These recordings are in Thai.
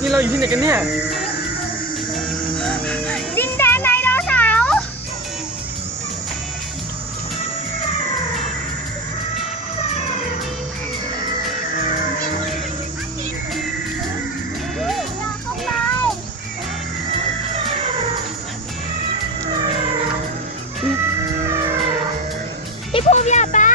นี่เราอยู่ที่ไหนกันเนี่ย ดินแดนไดโนเสาร์อยากเข้าไปพี่ภูมิอย่าไป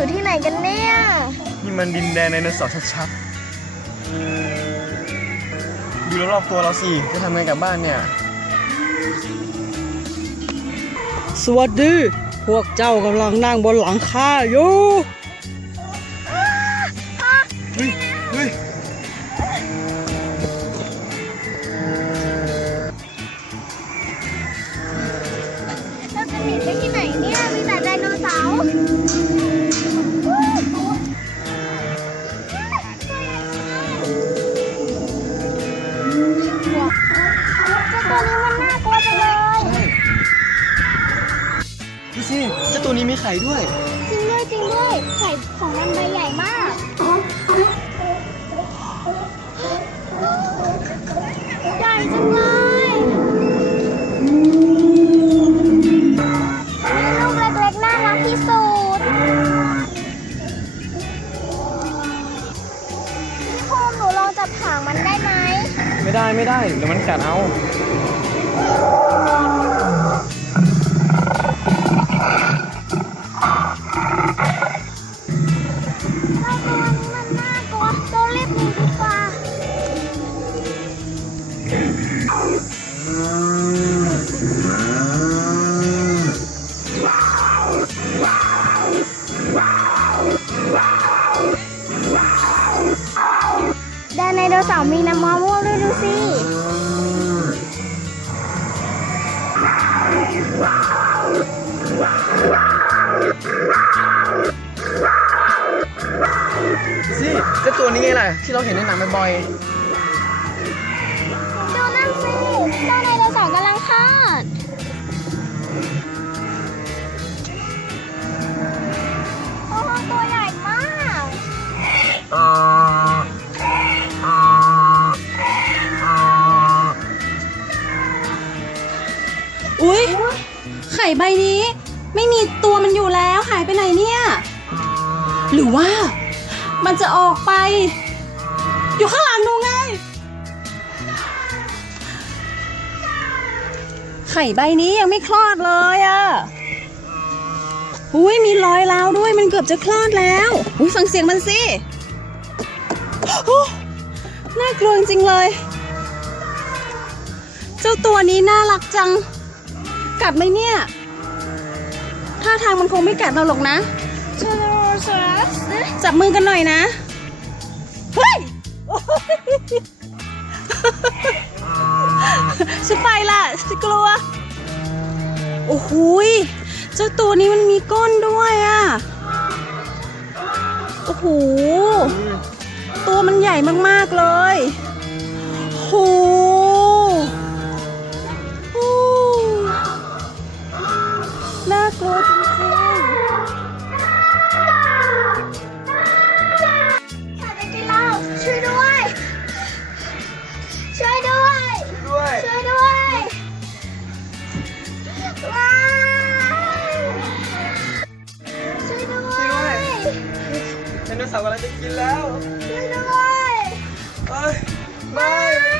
อยู่ที่ไหนกันเนี่ย นี่มันดินแดนไดโนเสาร์ชัดๆ ดูรอบๆตัวเราสิ จะทำไงกลับบ้านเนี่ย สวัสดี พวกเจ้ากำลังนั่งบนหลังคาอยู่ สิเจ้าตัวนี้มีไข่ด้วย จริงด้วยจริงด้วยไข่ของมันใบใหญ่มากใหญ่จังเลยมีลูกเล็กๆน่ารักที่สุดพี่ภูมิหนูลองจับหางมันได้ไหมไม่ได้ไม่ได้เดี๋ยวมันกัดเอา ไดโนเสาร์มีน้ำมะม่วงด้วยดูสิสิ เจ้าตัวนี้ไงล่ะ ที่เราเห็นในหนังบ่อยดูนั่นสิแดนไดโนเสาร์กำลังคลอดโอ้โหตัวใหญ่มากอุ๊ย ไข่ใบนี้ ไม่มีตัวมันอยู่แล้วหายไปไหนเนี่ย หรือว่า มันจะออกไป อยู่ข้างหลังหนูไง ไข่ใบนี้ยังไม่คลอดเลยอะอุ้ยมีรอยร้าวด้วยมันเกือบจะคลอดแล้วอุ้ยฟังเสียงมันสิน่ากลัวจริงเลย เจ้าตัวนี้น่ารักจัง กัดไหมเนี่ย ท่าทางมันคงไม่กัดเราหรอกนะเช จับมือกันหน่อยนะ เฮ้ยฉันไปละฉันกลัว โอ้โหยเจ้าตัวนี้มันมีก้นด้วยอะ โอ้โห ตัวมันใหญ่มาก ๆ เลย กำลังจะกินแล้วช่วยด้วยเอ้ยไม่